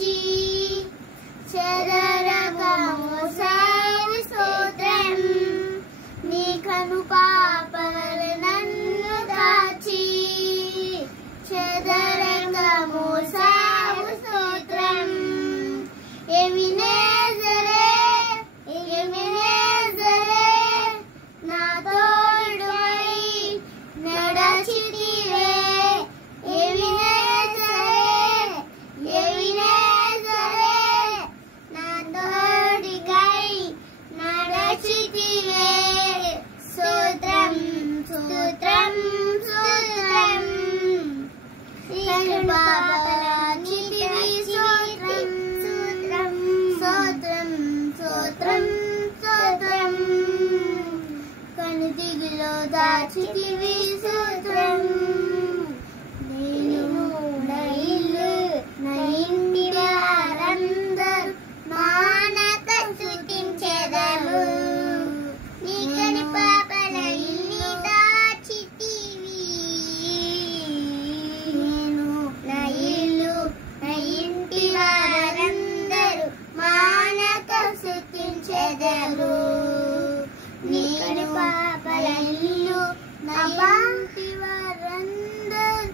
దాచి చెదరగము సాయి స్తోత్రం నీ కను పాపలు నన్ను దాచి చెదరగము సాయి స్తోత్రం ఎమినేజరే నా తోడువై నడచితివే నా తోడుకై నడచితివే స్తోత్రం స్తోత్రం స్తోత్రం స్తోత్రం స్తోత్రం స్తోత్రం స్తోత్రం కనుదిగులో దాచితివి స్తోత్రం నేను నా ఇల్లు నా ఇంటి వారందరూ మానక స్తుతించెదరు నీ కని పాపల ఇల్లు దాచితివి నేను నా ఇల్లు నా ఇంటి వారందరూ మానక స్తుతించెదరు నీ కని పాపల ఇల్లు నా ఇంటి వారందరూ